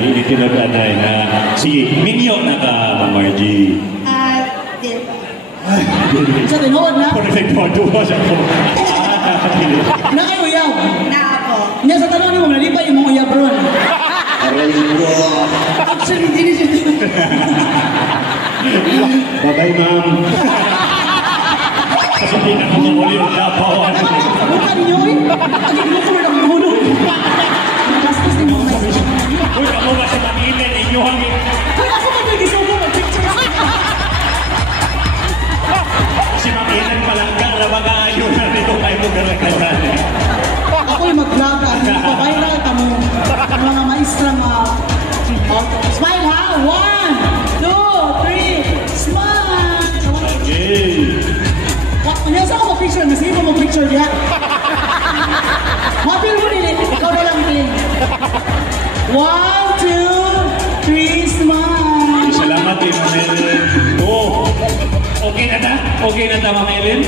dili tinag-anay na. Sige, minyo na ka, Ma'am Margie. Sa tinood na? Perfect po, duwa siya po. Na kayo uyaw? Na ako. Nya sa tanong mo, nalipay yung mga uyaw bro. Aray bro. Actually, hindi siya. Bye-bye, ma'am. Kasi hindi na kung muli yung lapawan. Buka ninyo eh. Agi ko mo lang mahulog. Bastos din mo na isa. Uy, ako nga sa Manila, ninyo hangin. Uy, ako mag-isubo mag-picture. Si Makinan palangga na mga ayaw na nito kayo mag-alakasan. Ako'y mag-vlog. Viral ka mo. Mga maestra mga... Smile ha! 1, 2, 3, smile! Okay. Ano sa ako mag-picture? Mas hindi mo mag-picture diya. Mapil mo nila. Ikaw na lang din. 1, 2, 3, smile! Salamat din, Ma'am Ellen. Oh, okay na ta? Okay na ta, Ma'am Ellen?